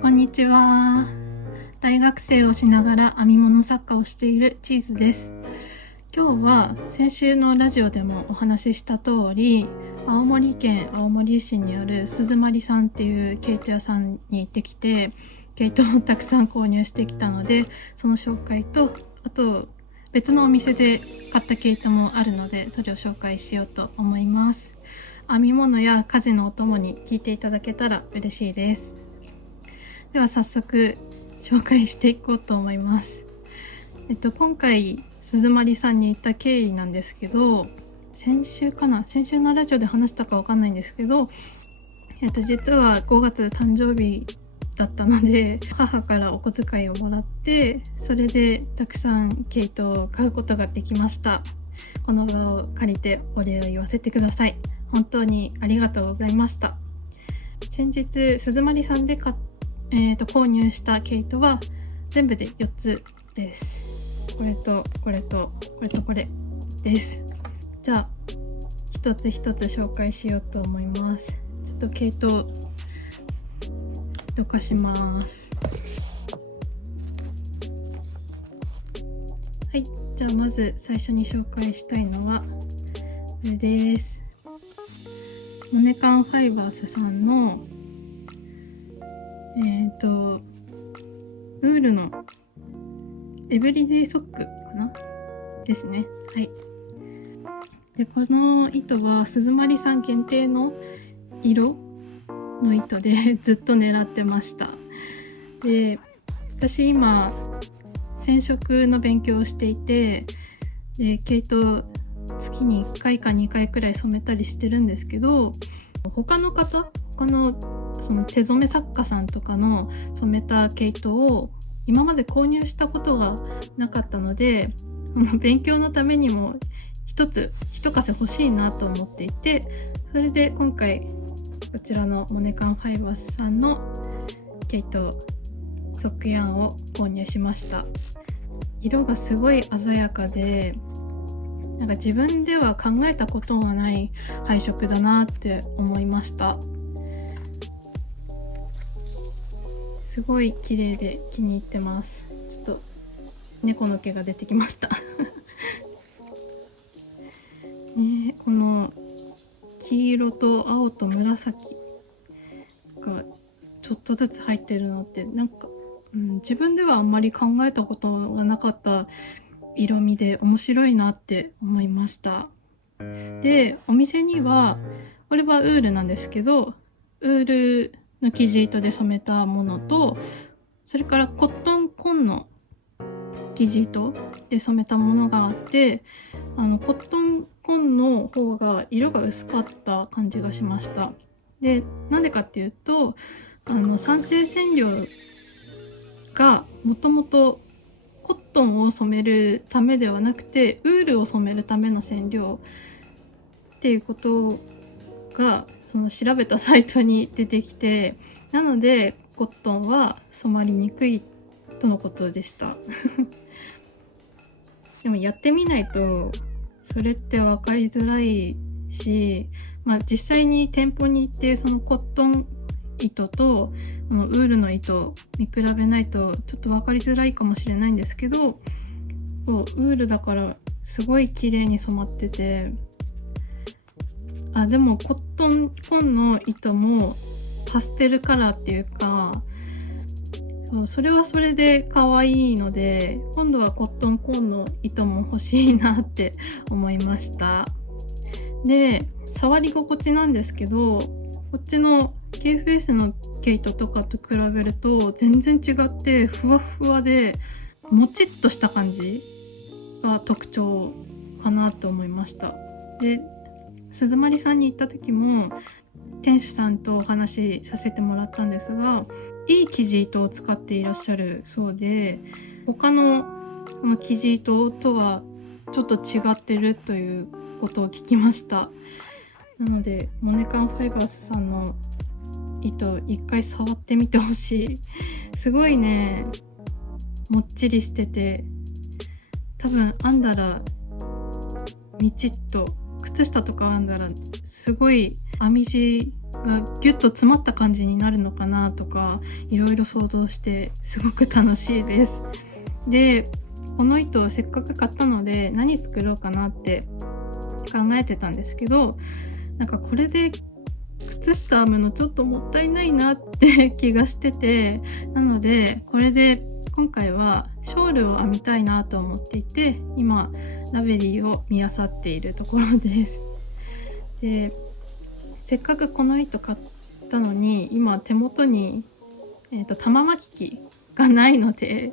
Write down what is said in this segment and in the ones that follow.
こんにちは。大学生をしながら編み物作家をしているチーズです。今日は先週のラジオでもお話しした通り、青森県青森市にある鈴まりさんっていう毛糸屋さんに行ってきて、毛糸をたくさん購入してきたので、その紹介と、あと別のお店で買った毛糸もあるので、それを紹介しようと思います。編み物や家事のお供に聞いていただけたら嬉しいです。では早速紹介していこうと思います。今回鈴まりさんに行った経緯なんですけど、先週のラジオで話したかわかんないんですけど、実は5月誕生日だったので、母からお小遣いをもらって、それでたくさん毛糸を買うことができました。この場を借りてお礼を言わせてください。本当にありがとうございました。先日鈴まりさんで購入した毛糸は全部で4つです。これとこれとこれとこれです。じゃあ一つ一つ紹介しようと思います。ちょっと毛糸どかします。はい、じゃあまず最初に紹介したいのはこれです。モネカンファイバースさんのウールのエブリデイソックかなですね。はい。で、この糸は鈴まりさん限定の色の糸でずっと狙ってました。で、私今染色の勉強をしていて、で毛糸月に1回か2回くらい染めたりしてるんですけど、他のその手染め作家さんとかの染めた毛糸を今まで購入したことがなかったので、勉強のためにも一稼欲しいなと思っていて、それで今回こちらのモネカンファイバースさんの毛糸ソックヤンを購入しました。色がすごい鮮やかで、なんか自分では考えたことがない配色だなって思いました。すごい綺麗で気に入ってます。ちょっと猫の毛が出てきましたね、この黄色と青と紫がちょっとずつ入ってるのってなんか、自分ではあんまり考えたことがなかった色味で面白いなって思いました。で、お店にはこれはウールなんですけど、ウールの生地糸で染めたものと、それからコットンコンの生地糸で染めたものがあって、コットンコンの方が色が薄かった感じがしました。で、なんでかっていうと、酸性染料がもともとコットンを染めるためではなくて、ウールを染めるための染料っていうことがその調べたサイトに出てきて、なのでコットンは染まりにくいとのことでしたでもやってみないとそれって分かりづらいし、実際に店舗に行ってそのコットン糸とウールの糸見比べないとちょっと分かりづらいかもしれないんですけど、ウールだからすごい綺麗に染まってて、でもコットンコンの糸もパステルカラーっていうか、それはそれで可愛いので、今度はコットンコンの糸も欲しいなって思いました。で、触り心地なんですけど、こっちの K-FACE の毛糸とかと比べると全然違って、ふわふわでもちっとした感じが特徴かなと思いました。で、鈴まりさんに行った時も店主さんとお話しさせてもらったんですが、いい生地糸を使っていらっしゃるそうで、他の生地糸とはちょっと違ってるということを聞きました。なのでモネカンファイバースさんの糸一回触ってみてほしい。すごいね、もっちりしてて、多分編んだらみちっと、靴下とか編んだらすごい編み地がギュッと詰まった感じになるのかなとか、いろいろ想像してすごく楽しいです。でこの糸をせっかく買ったので何作ろうかなって考えてたんですけど、なんかこれで靴下編むのちょっともったいないなって気がしてて、なのでこれで今回はショールを編みたいなと思っていて、今ラベリーを見漁っているところです。でせっかくこの糸買ったのに今手元に、玉巻きがないので、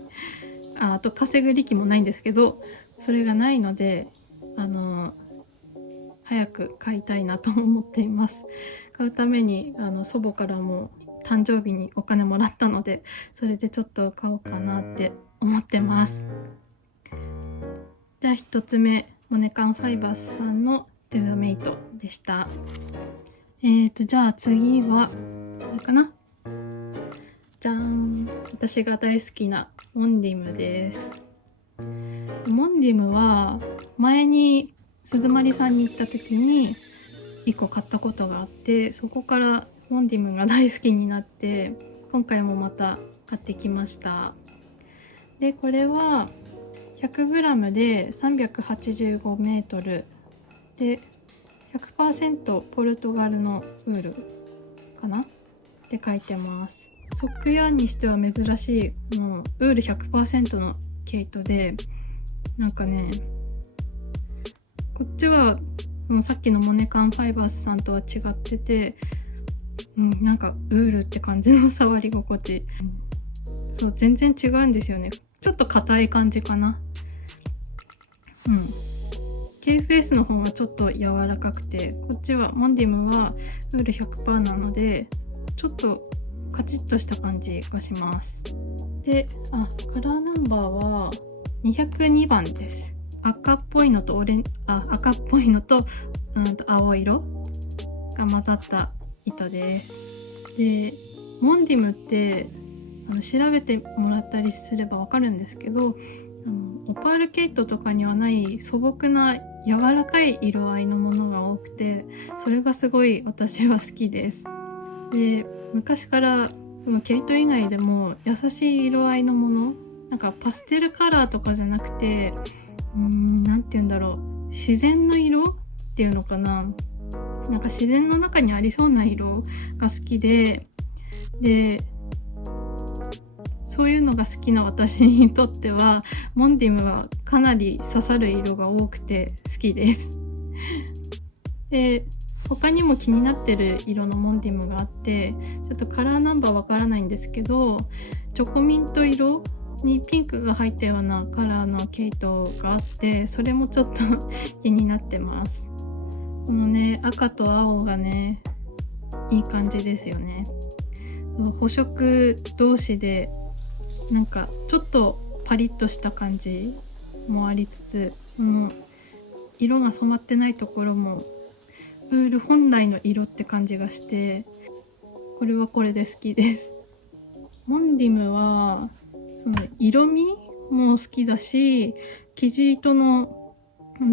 あと稼ぐ力もないんですけど、それがないので早く買いたいなと思っています。買うために祖母からも誕生日にお金もらったので、それでちょっと買おうかなって思ってます。じゃあ1つ目、モネカンファイバースさんの手染め糸でした。じゃあ次はあれかな、じゃーん、私が大好きなモンディムです。モンディムは前に鈴まりさんに行った時に1個買ったことがあって、そこからモンディムが大好きになって今回もまた買ってきました。でこれは 100g で 385m で 100% ポルトガルのウールかなって書いてます。ソックヤーンにしては珍しいもうウール 100% の毛糸で、なんかねこっちはもうさっきのモネカンファイバースさんとは違ってて、なんかウールって感じの触り心地、そう全然違うんですよね。ちょっと硬い感じかな。KFS の方がちょっと柔らかくて、こっちはモンディムはウール 100% なのでちょっとカチッとした感じがします。でカラーナンバーは202番です。赤っぽいのと赤っぽいのと、青色が混ざった糸です。でモンディムって調べてもらったりすればわかるんですけど、オパール毛糸とかにはない素朴な柔らかい色合いのものが多くて、それがすごい私は好きです。で昔から毛糸以外でも優しい色合いのもの、なんかパステルカラーとかじゃなくて、なんて言うんだろう、自然の色っていうのかな、なんか自然の中にありそうな色が好きで、そういうのが好きな私にとってはモンディムはかなり刺さる色が多くて好きです。で他にも気になってる色のモンディムがあって、ちょっとカラーナンバーわからないんですけど、チョコミント色にピンクが入ったようなカラーの毛糸があって、それもちょっと気になってます。このね赤と青がねいい感じですよね。補色同士でなんかちょっとパリッとした感じもありつつ、色が染まってないところもウール本来の色って感じがして、これはこれで好きです。モンディムはその色味も好きだし、生地糸の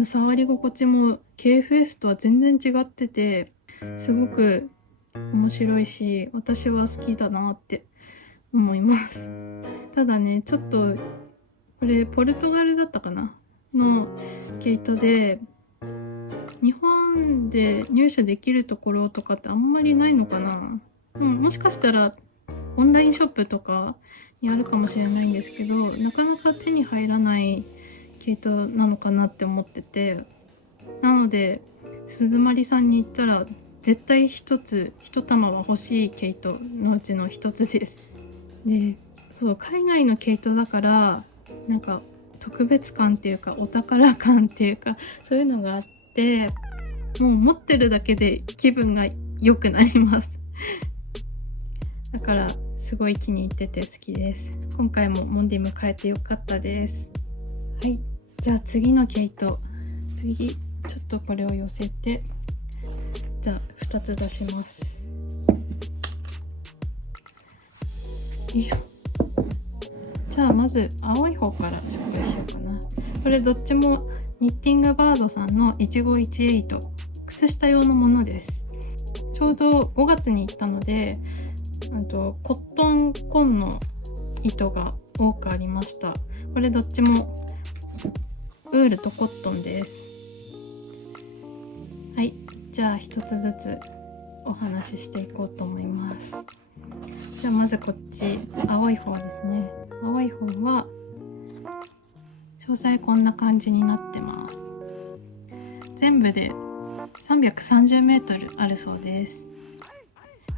触り心地も KFS とは全然違っててすごく面白いし、私は好きだなって思います。ただねちょっとこれポルトガルだったかなの毛糸で、日本で入手できるところとかってあんまりないのかな。もしかしたらオンラインショップとかにあるかもしれないんですけど、なかなか手に入らない毛糸なのかなって思ってて、なので鈴まりさんに行ったら絶対一玉は欲しい毛糸のうちの一つです。でそう海外の毛糸だからなんか特別感っていうかお宝感っていうかそういうのがあって、もう持ってるだけで気分が良くなりますだからすごい気に入ってて好きです。今回もモンディム変えてよかったです。はい、じゃあ次の毛糸、ちょっとこれを寄せて、じゃあ2つ出します。よいしょ。じゃあまず青い方から紹介しようかな。これどっちもニッティングバードさんの1518靴下用のものです。ちょうど5月に行ったのでコットン紺の糸が多くありました。これどっちもウールとコットンです。はい、じゃあ一つずつお話ししていこうと思います。じゃあまずこっち青い方ですね。青い方は詳細こんな感じになってます。全部で330メートルあるそうです。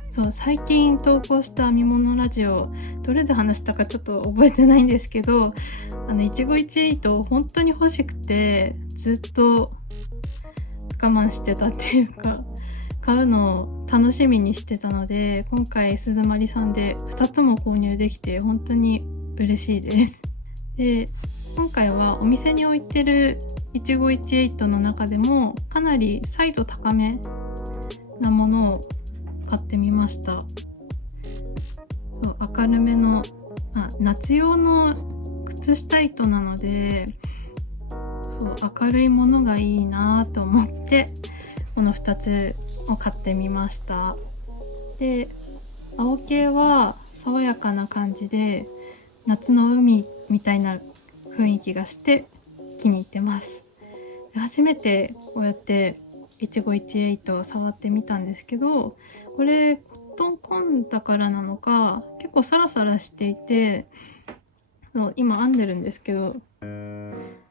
そう、最近投稿した編み物ラジオどれで話したかちょっと覚えてないんですけど、一期一会糸本当に欲しくてずっと我慢してたっていうか、買うのを楽しみにしてたので、今回鈴まりさんで2つも購入できて本当に嬉しいです。で、今回はお店に置いてる一期一会糸の中でもかなりサイズ高めなものを買ってみました。そう、明るめの、夏用の靴下糸なので、そう明るいものがいいなと思ってこの2つを買ってみました。で、青系は爽やかな感じで夏の海みたいな雰囲気がして気に入ってます。初めてこうやって一期一会糸を触ってみたんですけど、これコットン紺だからなのか結構サラサラしていて、そう今編んでるんですけど、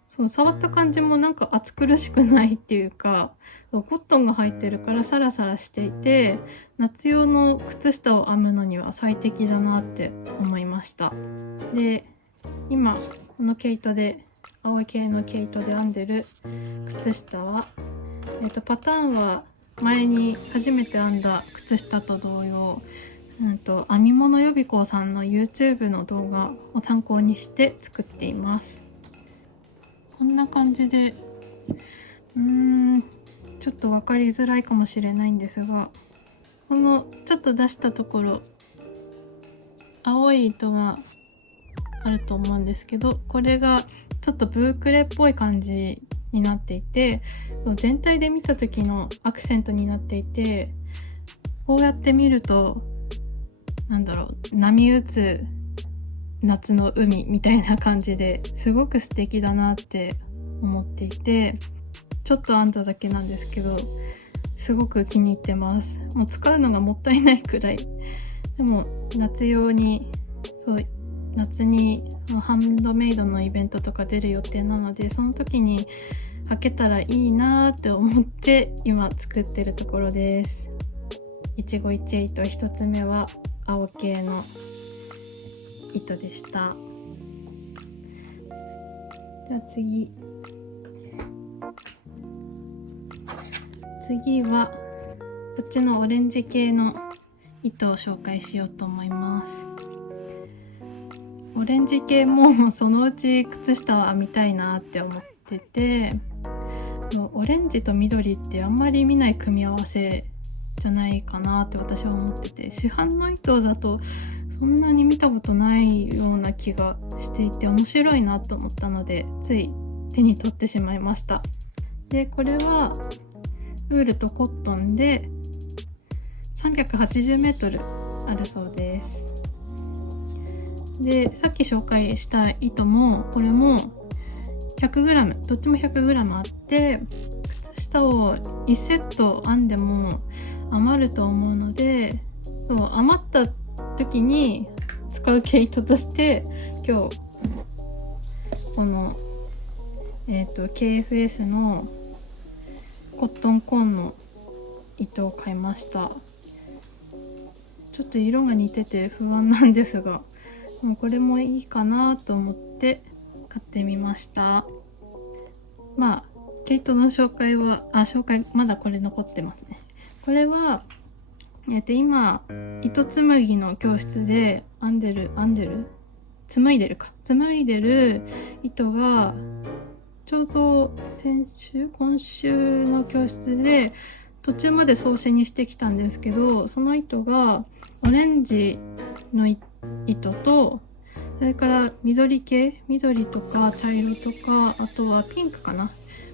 そう触った感じもなんか暑苦しくないっていうか、そうコットンが入ってるからサラサラしていて夏用の靴下を編むのには最適だなって思いました。で、今この毛糸で青い系の毛糸で編んでる靴下は、パターンは前に初めて編んだ靴下と同様、編み物予備校さんの YouTube の動画を参考にして作っています。こんな感じでちょっと分かりづらいかもしれないんですが、このちょっと出したところ青い糸があると思うんですけど、これがちょっとブークレっぽい感じになっていて、全体で見た時のアクセントになっていて、こうやって見ると波打つ夏の海みたいな感じですごく素敵だなって思っていて、ちょっと編んだだけなんですけどすごく気に入ってます。もう使うのがもったいないくらい。でも夏用に、夏にそのハンドメイドのイベントとか出る予定なので、その時に履けたらいいなって思って今作ってるところです。一期一会糸1つ目は青系の糸でした。では次はこっちのオレンジ系の糸を紹介しようと思います。オレンジ系もそのうち靴下を編みたいなって思ってて、オレンジと緑ってあんまり見ない組み合わせじゃないかなって私は思ってて、市販の糸だとそんなに見たことないような気がしていて面白いなと思ったのでつい手に取ってしまいました。で、これはウールとコットンで380メートルあるそうです。で、さっき紹介した糸もこれも 100g、 どっちも 100g あって、靴下を1セット編んでも余ると思うので、余った時に使う毛糸として今日この、KFS のコットン紺の糸を買いました。ちょっと色が似てて不安なんですが、これもいいかなと思って買ってみました。毛糸の紹介まだこれ残ってますね。これは今糸紡ぎの教室で紡いでる糸がちょうど今週の教室で途中まで送信にしてきたんですけど、その糸がオレンジの糸と、それから緑とか茶色とか、あとはピンクかな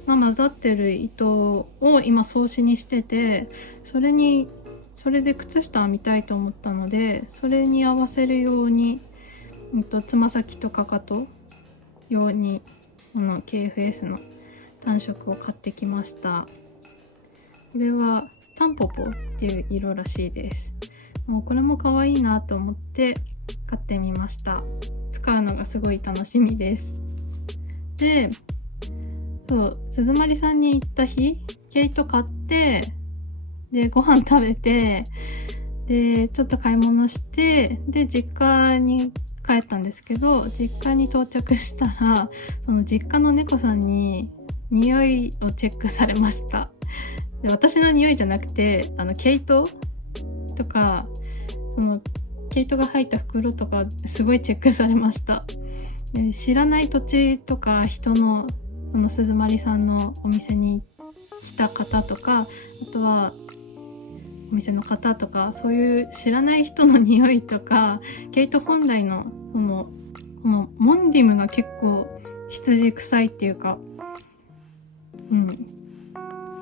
が混ざってる糸を今送信にしてて、それにそれで靴下編みたいと思ったので、それに合わせるように、つま先とかかと用にこの KFS の単色を買ってきました。これはタンポポっていう色らしいです。もうこれも可愛いなと思って買ってみました。使うのがすごい楽しみです。で、鈴まりさんに行った日、毛糸買って、でご飯食べて、でちょっと買い物して、で実家に帰ったんですけど、実家に到着したら、その実家の猫さんに匂いをチェックされました。で、私の匂いじゃなくて、毛糸とか、その毛糸が入った袋とかすごいチェックされました。で、知らない土地とか人の、その鈴まりさんのお店に来た方とか、あとはお店の方とか、そういう知らない人の匂いとか、毛糸本来のこのモンディムが結構羊臭いっていうか、ウ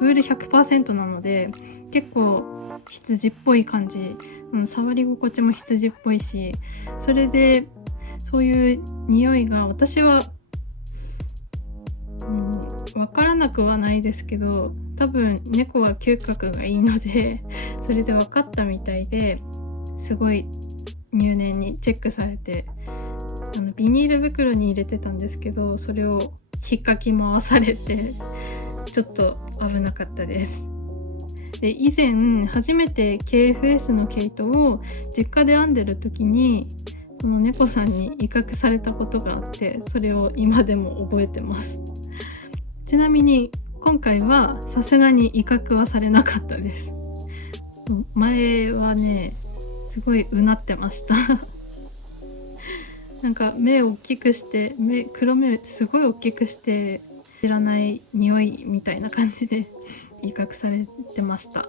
ール 100% なので結構羊っぽい感じ、触り心地も羊っぽいし、それでそういう匂いが私はわからなくはないですけど、多分猫は嗅覚がいいのでそれで分かったみたいで、すごい入念にチェックされて、ビニール袋に入れてたんですけど、それを引っかき回されてちょっと危なかったです。で、以前初めて KFS の毛糸を実家で編んでる時に、その猫さんに威嚇されたことがあって、それを今でも覚えてます。ちなみに今回はさすがに威嚇はされなかったです。前はね、すごいうなってましたなんか目を大きくして、黒目すごい大きくして、知らない匂いみたいな感じで威嚇されてました。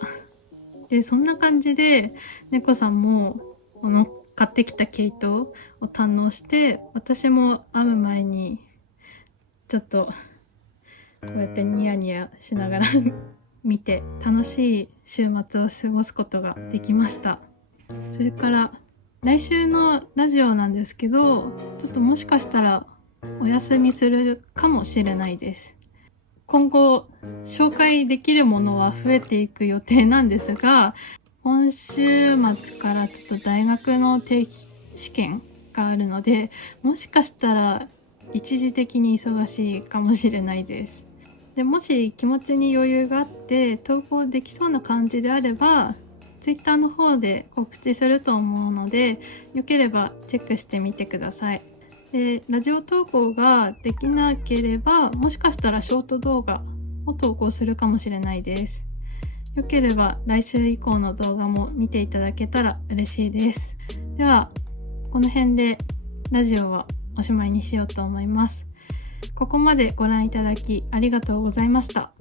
で、そんな感じで猫さんもこの買ってきた毛糸を堪能して、私も編む前にちょっとこうやってニヤニヤしながら見て、楽しい週末を過ごすことができました。それから来週のラジオなんですけど、ちょっともしかしたらお休みするかもしれないです。今後紹介できるものは増えていく予定なんですが、今週末からちょっと大学の定期試験があるので、もしかしたら一時的に忙しいかもしれないです。で、もし気持ちに余裕があって投稿できそうな感じであれば、Twitter の方で告知すると思うので、よければチェックしてみてください。で、ラジオ投稿ができなければ、もしかしたらショート動画を投稿するかもしれないです。よければ来週以降の動画も見ていただけたら嬉しいです。では、この辺でラジオはおしまいにしようと思います。ここまでご覧いただきありがとうございました。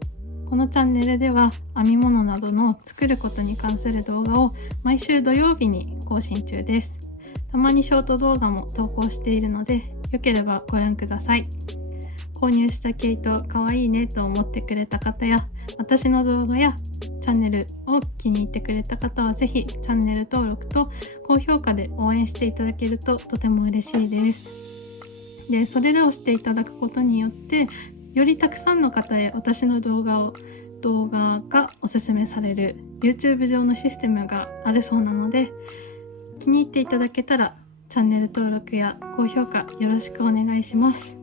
このチャンネルでは編み物などの作ることに関する動画を毎週土曜日に更新中です。たまにショート動画も投稿しているので、よければご覧ください。購入した毛糸かわいいねと思ってくれた方や、私の動画やチャンネルを気に入ってくれた方はぜひチャンネル登録と高評価で応援していただけるととても嬉しいです。で、それらをしていただくことによって、よりたくさんの方へ私の動画がおすすめされる YouTube 上のシステムがあるそうなので、気に入っていただけたらチャンネル登録や高評価よろしくお願いします。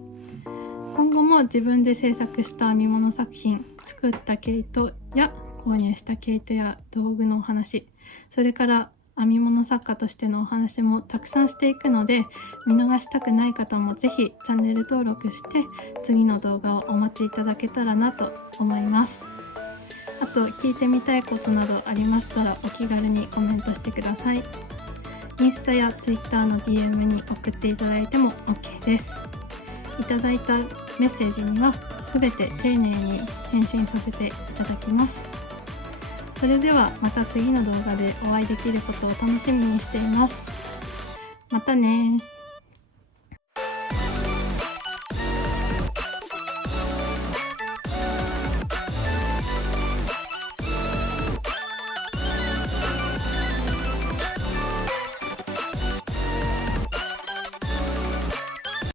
今後も自分で制作した編み物作品、作った毛糸や購入した毛糸や道具のお話、それから編み物作家としてのお話もたくさんしていくので、見逃したくない方もぜひチャンネル登録して次の動画をお待ちいただけたらなと思います。あと、聞いてみたいことなどありましたらお気軽にコメントしてください。インスタやツイッターの DM に送っていただいても OK です。いただいたメッセージにはすべて丁寧に返信させていただきます。それではまた次の動画でお会いできることを楽しみにしています。またね。